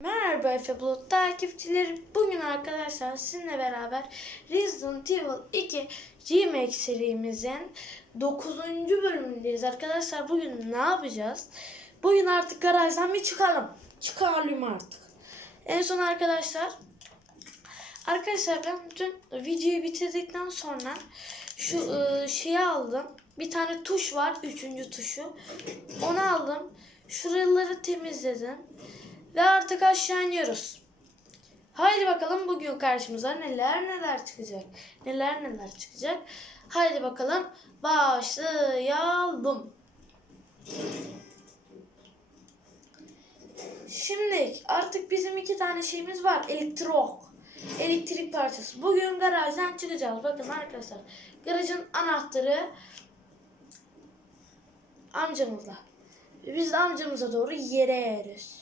Merhaba Efe Bulut takipçilerim. Bugün arkadaşlar sizinle beraber Resident Evil 2 Remake serimizin 9. bölümündeyiz. Arkadaşlar bugün ne yapacağız? Bugün artık garajdan bir çıkalım. Çıkalım artık. En son arkadaşlar Arkadaşlar ben dün videoyu bitirdikten sonra şu e, şeyi aldım. Bir tane tuş var. Üçüncü tuşu. Onu aldım. Şuraları temizledim. Ve artık aşağı iniyoruz. Haydi bakalım bugün karşımıza neler neler çıkacak. Neler neler çıkacak. Haydi bakalım başlayalım. Şimdi artık bizim iki tane şeyimiz var. Elektrok. Elektrik parçası. Bugün garajdan çıkacağız. Bakın arkadaşlar. Garajın anahtarı amcamızla. Biz amcamıza doğru yere eğeriz.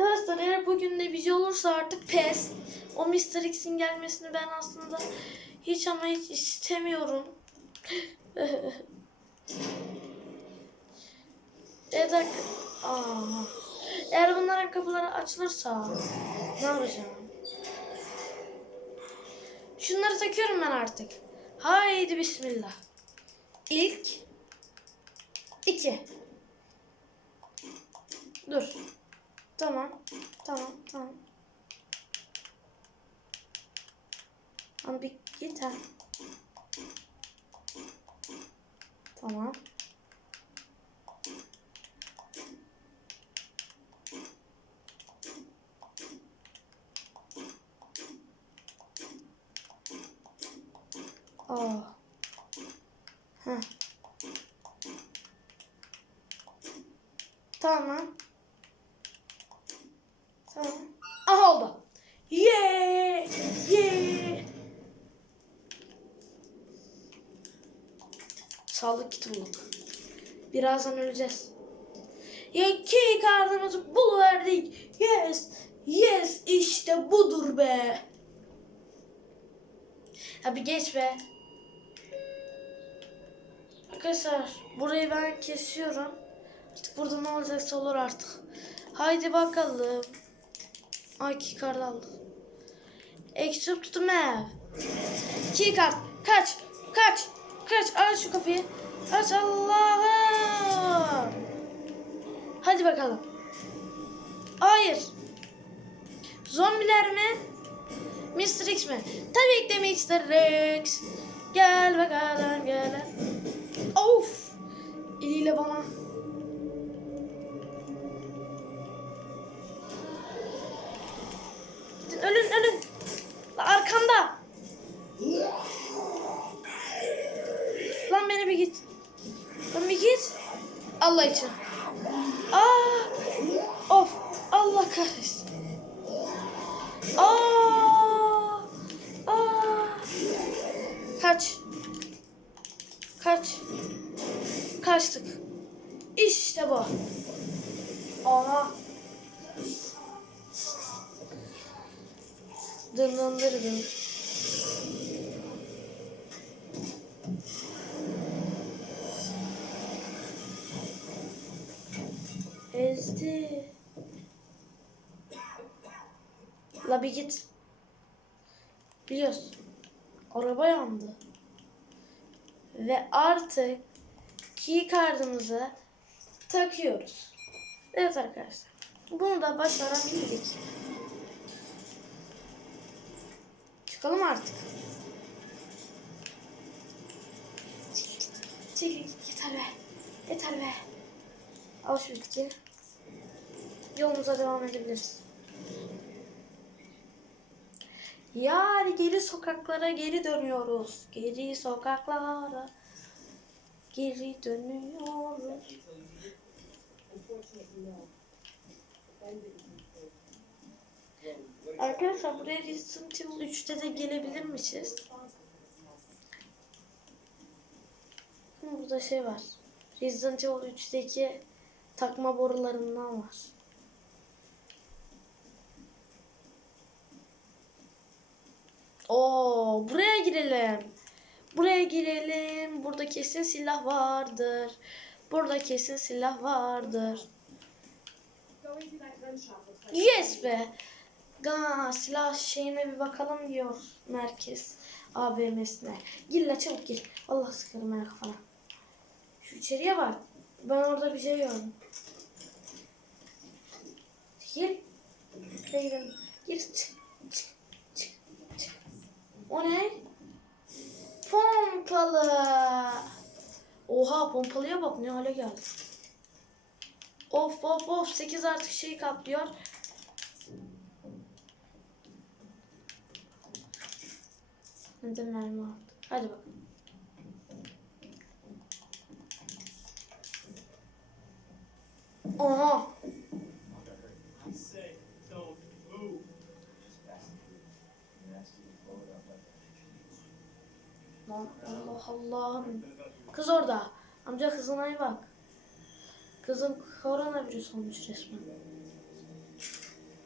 Arkadaşlar eğer bugün de şey olursa artık pes. O Mr. X'in gelmesini ben aslında hiç ama hiç istemiyorum. evet. Eğer bunların kapıları açılırsa ne yapacağım? Şunları takıyorum ben artık. Haydi bismillah. İlk iki. Dur. Tamam. Tamam. Tamam. Ama bir ha. Tamam. Aa. Heh. Tamam. Tamam. Aha oldu. Yeah! Yeah! Sağlık kiti bulduk. Birazdan öleceğiz. İki karnımızı buluverdik. Yes! Yes! işte budur be. Ya bir geç be. Arkadaşlar burayı ben kesiyorum. Artık burada ne olacaksa olur artık. Haydi bakalım. Ay iki kart aldım. Eksi tuttum ev. İki kart. Kaç. Kaç. Kaç. Aç şu kapıyı. Aç Allah'ım. Hadi bakalım. Hayır. Zombiler mi? Mr. X mi? Tabii ki de Mr. X. Gel bakalım gel. Of. Eliyle bana. Dın. Ezdi. La bir git. Biliyorsun. Araba yandı. Ve artık key card'ımızı takıyoruz. Evet arkadaşlar. Bunu da başarabildik. Çıkalım artık. Çekil git yeter be. Yeter be. Al şu bitki. Yolumuza devam edebiliriz. Yani geri sokaklara geri dönüyoruz. Geri sokaklara geri dönüyoruz. Arkadaşlar buraya Resident Evil 3'te de gelebilirmişiz. Burada şey var. Resident Evil 3'teki takma borularından var. Oo, buraya girelim. Buraya girelim. Burada kesin silah vardır. Burada kesin silah vardır. Yes be. Ga silah şeyine bir bakalım diyor merkez AVM'sine. Gir la çabuk gir. Allah sıkarım ya kafana. Şu içeriye bak. Ben orada bir şey gördüm. Gir. Girelim. Gir çık çık çık çık. O ne? Pompalı. Oha pompalıya bak ne hale geldi. Of of of 8 artık şey kaplıyor. Neden mermi aldı? Hadi bakalım. Oha. Lan Allah Allah'ım. Kız orada. Amca kızına iyi bak. Kızın koronavirüs olmuş resmen.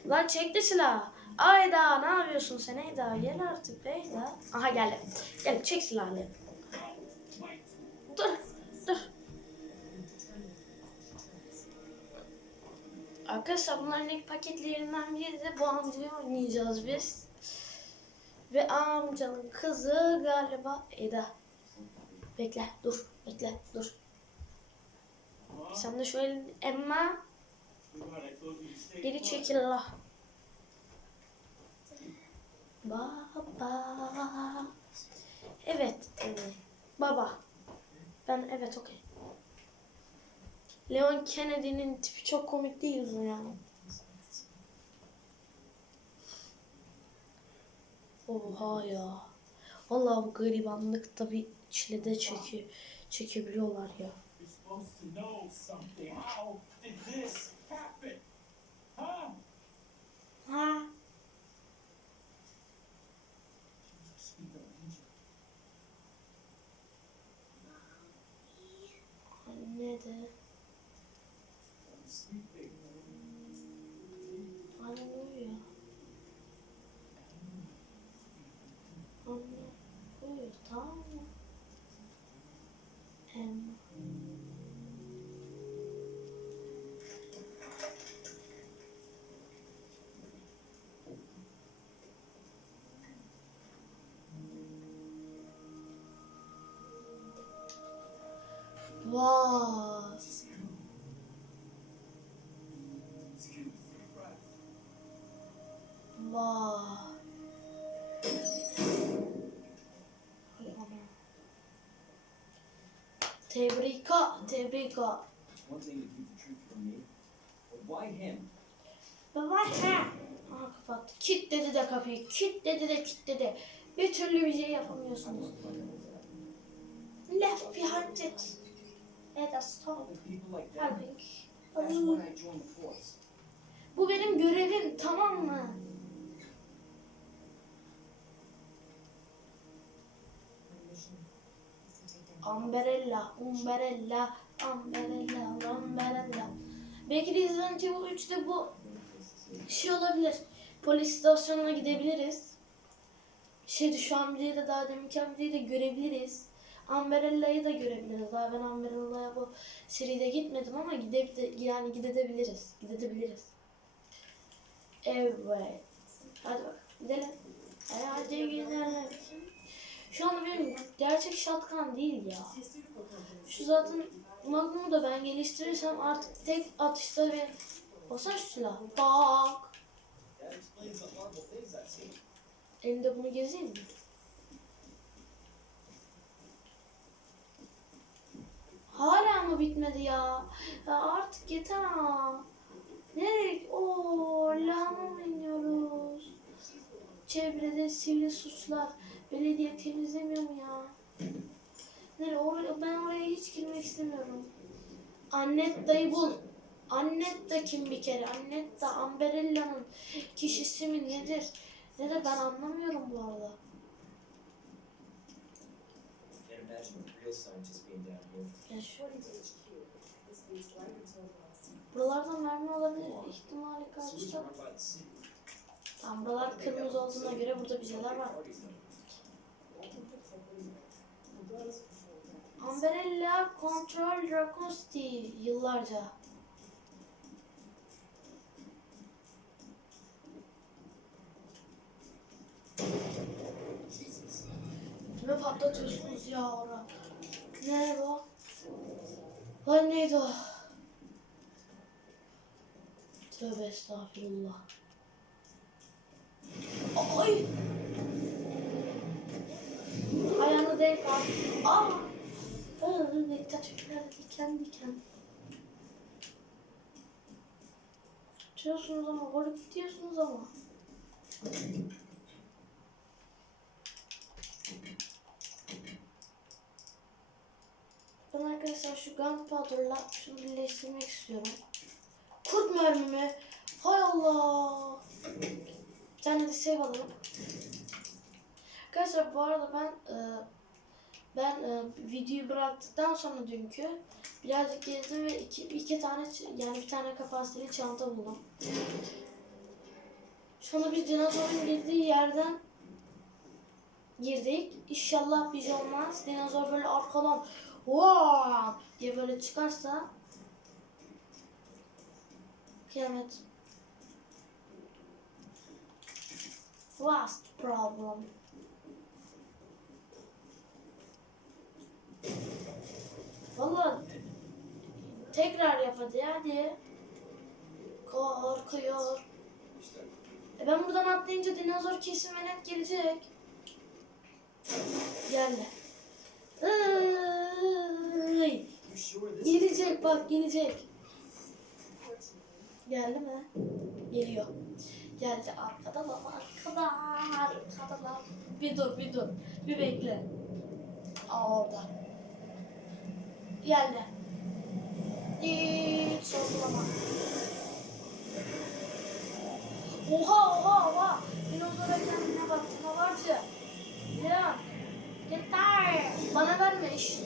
Lan çek de silahı. Ayda ne yapıyorsun sen Eyda? Gel artık be Eyda. Aha geldi. Gel çek silahını. Dur dur. Arkadaşlar bunların ilk paketlerinden biri de bu amcayı oynayacağız biz. Ve amcanın kızı galiba Eda. Bekle dur bekle dur. Sen de şöyle Emma geri çekil la. Baba. Evet, evet. Baba. Ben evet okey. Leon Kennedy'nin tipi çok komik değil mi ya? Oha ya. Vallahi bu garibanlıkta bir çile de çeki, çekebiliyorlar ya. Supposed Tebrika, tebrika. One thing keep the truth from me, but why him? Baba he. Aha kapattı. Kilitledi de kapıyı. Kilitledi de kilitledi. Bir türlü bir şey yapamıyorsunuz. Left behind it. Let us stop. Why force. Bu benim görevim tamam mı? Amberella, umberella, amberella, amberella. Belki de Resident Evil 3'te bu şey olabilir. Polis istasyonuna gidebiliriz. Şeydi şu amcayı da daha deminki amcayı da görebiliriz. Amberella'yı da görebiliriz. Daha ben Amberella'ya bu seride gitmedim ama gidip yani gidebiliriz. Gidebiliriz. Evet. Hadi bak gidelim. Hadi gidelim. Şu anda benim gerçek shotgun değil ya. Şu zaten Magnum'u da ben geliştirirsem artık tek atışta bir... Basana şu silah. Bak. Elimde bunu gezeyim mi? Hala mı bitmedi ya? Ya artık yeter ha. Nereye? Oo, lağma mı iniyoruz? Çevrede sivil suçlar. Belediye temizlemiyor mu ya? Nereye? Oraya, ben oraya hiç girmek istemiyorum. Annet dayı bul. Annet da kim bir kere? Annet da Amberella'nın kişisi mi nedir? Nedir ben anlamıyorum bu arada. Ya Buralardan mermi olabilir ihtimali Sewers karşı. run by the city. Tamam buralar kırmızı olduğuna göre burada bir şeyler var. Umbrella Control Rakosti yıllarca. Kime patlatıyorsunuz ya ora? Ne o? Lan neydi o? Tövbe estağfirullah. Ay! Ayağına denk al. Aa! Iı, Diktatörler diken diken. Diyorsunuz ama gol diyorsunuz ama. Ben arkadaşlar şu gunpowder'la şunu birleştirmek istiyorum. Kurt mermimi. Hay Allah. Bir tane de save alalım. Arkadaşlar bu arada ben e, ben e, videoyu bıraktıktan sonra dünkü birazcık gezdim ve iki, iki tane yani bir tane kapasiteli çanta buldum. Sonra biz dinozorun girdiği yerden girdik. İnşallah bir şey olmaz. Dinozor böyle arkadan wow diye böyle çıkarsa kıyamet. Last problem. Valla tekrar yap hadi hadi. Korkuyor. E ben buradan atlayınca dinozor kesin ve net gelecek. Sure this Gelecek bak gelecek. Geldi mi? Geliyor. Geldi arkada baba arkada arkada. Bir dur bir dur. Bir bekle. Aa orada. Geldi. Hiç sorgulama. Oha oha oha. Dinozora kendine baktığına varca. Ya. Yeter. Bana verme işte.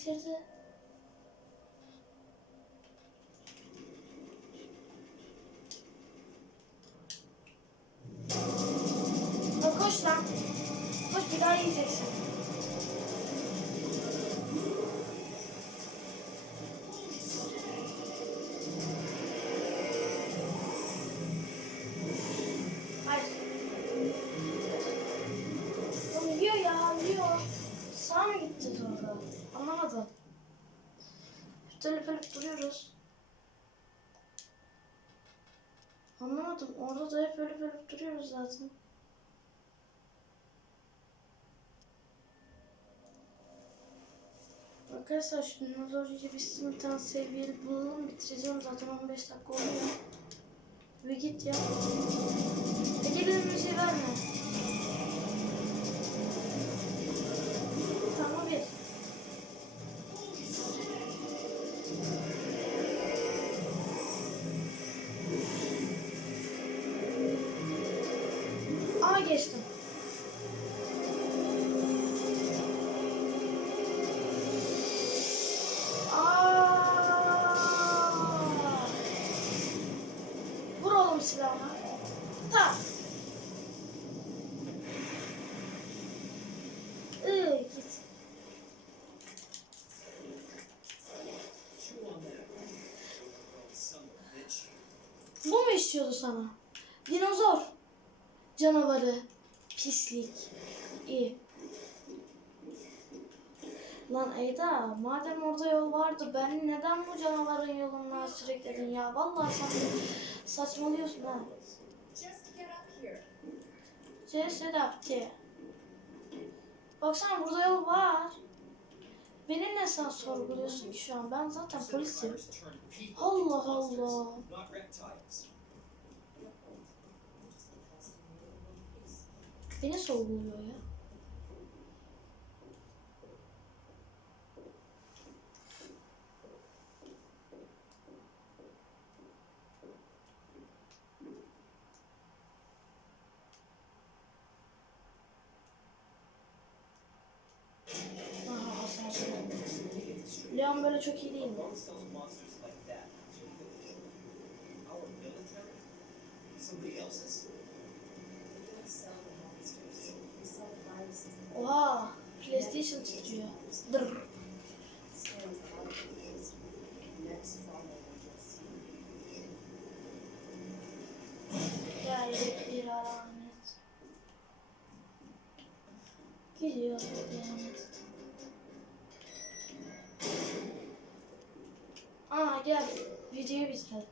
Bitirdi. Ha, koş lan. Koş bir daha yiyeceksin. Üstelik ölüp duruyoruz. Anlamadım. Orada da hep ölüp ölüp duruyoruz zaten. Arkadaşlar şu dinozor bitsin bir tane seviyeli bulalım bitireceğim zaten 15 dakika oluyor. Ve git ya. İstiyordu sana? Dinozor. Canavarı. Pislik. İyi. Lan Eyda, madem orada yol vardı, ben neden bu canavarın yolundan sürükledin ya? Vallahi sen saçmalıyorsun ha. Just get up here. Cesedat ki. Baksana burada yol var. Beni ne sen sorguluyorsun ki şu an? Ben zaten polisim. Allah Allah. Beni soğumuyor ya. Leon böyle çok iyi değil mi? Somebody else's. What you'll see. Geldik bir alamet. Geliyor bir alamet. Aa gel. Videoyu bitirelim.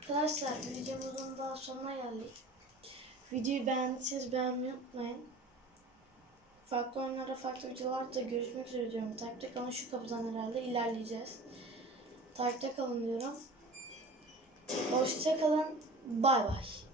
Arkadaşlar videomuzun daha sonuna geldik. Videoyu beğendiyseniz beğenmeyi unutmayın. Farklı oyunlarda, farklı videolarda görüşmek üzere diyorum. Takipte kalın şu kapıdan herhalde ilerleyeceğiz. Takipte kalın diyorum. Hoşça kalın. Bay bay.